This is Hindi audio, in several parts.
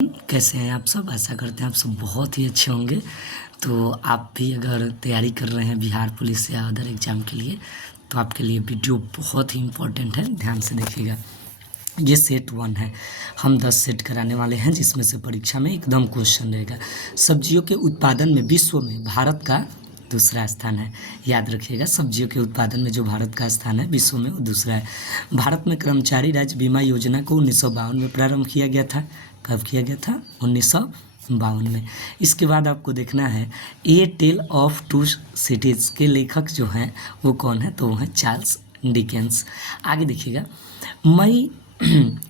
कैसे हैं आप सब? आशा करते हैं आप सब बहुत ही अच्छे होंगे। तो आप भी अगर तैयारी कर रहे हैं बिहार पुलिस या अदर एग्ज़ाम के लिए, तो आपके लिए वीडियो बहुत ही इम्पोर्टेंट है, ध्यान से देखिएगा। ये सेट 1 है। हम 10 सेट कराने वाले हैं, जिसमें से परीक्षा में एकदम क्वेश्चन रहेगा। सब्जियों के उत्पादन में विश्व में भारत का दूसरा स्थान है। याद रखिएगा, सब्जियों के उत्पादन में जो भारत का स्थान है विश्व में वो दूसरा है। भारत में कर्मचारी राज्य बीमा योजना को 1952 में प्रारंभ किया गया था। कब किया गया था? 1952 में। इसके बाद आपको देखना है ए टेल ऑफ टू सिटीज़ के लेखक जो हैं वो कौन है? तो वो हैं चार्ल्स डिकेंस। आगे देखिएगा,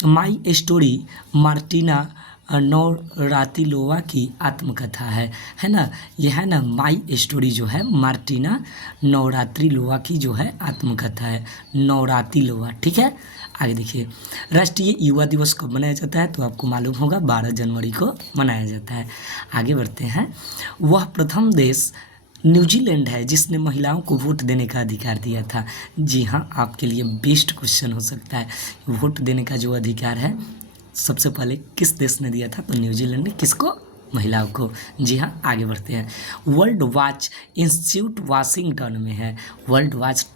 माई स्टोरी मार्टिना नवरातिलोवा की आत्मकथा है ना। यह है ना, माई स्टोरी जो है मार्टिना नवरात्रिलोवा की जो है आत्मकथा है, नवरातिलोवा। ठीक है, आगे देखिए, राष्ट्रीय युवा दिवस कब मनाया जाता है? तो आपको मालूम होगा 12 जनवरी को मनाया जाता है। आगे बढ़ते हैं, वह प्रथम देश न्यूजीलैंड है जिसने महिलाओं को वोट देने का अधिकार दिया था। जी हाँ, आपके लिए बेस्ट क्वेश्चन हो सकता है। वोट देने का जो अधिकार है सबसे पहले किस देश ने दिया था? तो न्यूजीलैंड ने। किसको? महिलाओं को। जी हाँ, आगे बढ़ते हैं, वर्ल्ड वॉच इंस्टीट्यूट वाशिंगटन में है। वर्ल्ड वॉच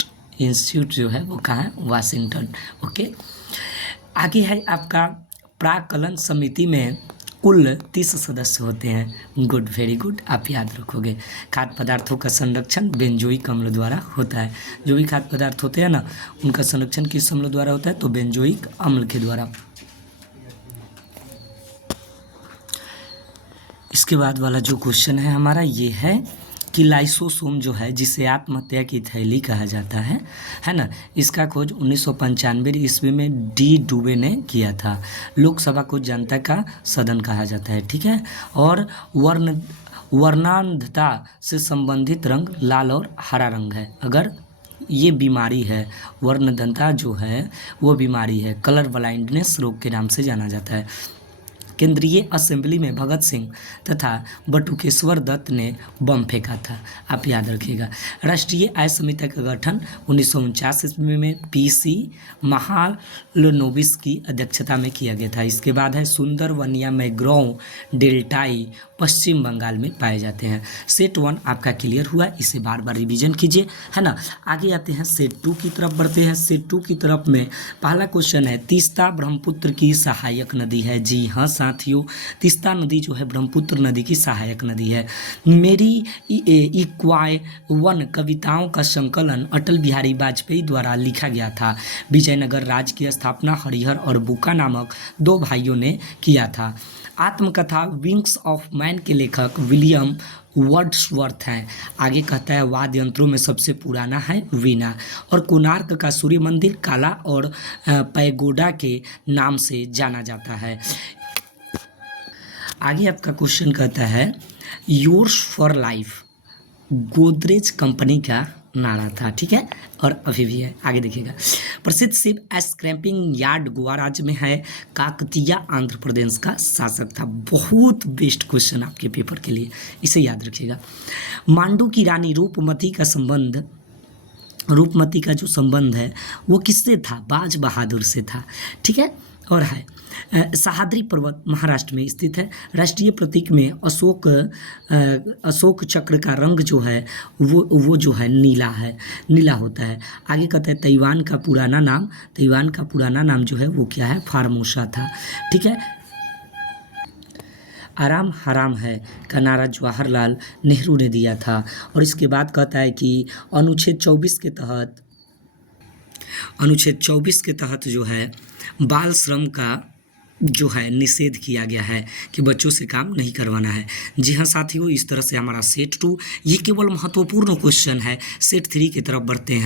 इंस्टीट्यूट जो है वो कहाँ है? वाशिंगटन। ओके, आगे है आपका, प्राक्कलन समिति में कुल 30 सदस्य होते हैं। गुड, वेरी गुड, आप याद रखोगे। खाद्य पदार्थों का संरक्षण बेंजोइक अम्ल द्वारा होता है। जो भी खाद्य पदार्थ होते हैं ना, उनका संरक्षण किस अम्ल द्वारा होता है? तो बेंजोइक अम्ल के द्वारा। इसके बाद वाला जो क्वेश्चन है हमारा ये है कि लाइसोसोम जो है, जिसे आत्महत्या की थैली कहा जाता है ना, इसका खोज 1995 ईस्वी में डी डुबे ने किया था। लोकसभा को जनता का सदन कहा जाता है। ठीक है, और वर्णांधता से संबंधित रंग लाल और हरा रंग है। अगर ये बीमारी है, वर्णदंता जो है वो बीमारी है, कलर ब्लाइंडनेस रोग के नाम से जाना जाता है। केंद्रीय असेंबली में भगत सिंह तथा बटुकेश्वर दत्त ने बम फेंका था। आप याद रखिएगा। राष्ट्रीय आय समिति का गठन 1949 ईस्वी में पीसी महालनोबिस की अध्यक्षता में किया गया था। इसके बाद है सुंदरवनिया मैंग्रोव डेल्टाई पश्चिम बंगाल में पाए जाते हैं। सेट 1 आपका क्लियर हुआ, इसे बार बार रिवीजन कीजिए, है ना। आगे आते हैं सेट 2 की तरफ बढ़ते हैं। सेट 2 की तरफ में पहला क्वेश्चन है, तीस्ता ब्रह्मपुत्र की सहायक नदी है। जी हाँ साथियों, तीस्ता नदी जो है ब्रह्मपुत्र नदी की सहायक नदी है। मेरी इक्वाय 1 कविताओं का संकलन अटल बिहारी वाजपेयी द्वारा लिखा गया था। विजयनगर राज्य की स्थापना हरिहर और बुका नामक 2 भाइयों ने किया था। आत्मकथा विंग्स ऑफ मैन के लेखक विलियम वर्ड्सवर्थ हैं। आगे कहता है, वाद्य यंत्रों में सबसे पुराना है वीणा, और कोणार्क का सूर्य मंदिर काला और पैगोडा के नाम से जाना जाता है। आगे आपका क्वेश्चन कहता है, yours for life Godrej company का नारा था। ठीक है, और अभी भी है। आगे देखिएगा, प्रसिद्ध शिप स्क्रैपिंग यार्ड गोवा राज्य में है। काकतीय आंध्र प्रदेश का शासक था। बहुत बेस्ट क्वेश्चन आपके पेपर के लिए, इसे याद रखिएगा। मांडू की रानी रूपमती का जो संबंध है वो किससे था? बाज बहादुर से था। ठीक है, और है सह्याद्री पर्वत महाराष्ट्र में स्थित है। राष्ट्रीय प्रतीक में अशोक चक्र का रंग जो है वो जो है नीला होता है। आगे कहते हैं, ताइवान का पुराना नाम जो है वो क्या है? फार्मोसा था। ठीक है, आराम हराम है का नारा जवाहरलाल नेहरू ने दिया था। और इसके बाद कहता है कि अनुच्छेद 24 के तहत जो है बाल श्रम का जो है निषेध किया गया है कि बच्चों से काम नहीं करवाना है। जी हाँ साथियों, इस तरह से हमारा सेट 2 ये केवल महत्वपूर्ण क्वेश्चन है। सेट 3 की तरफ बढ़ते हैं।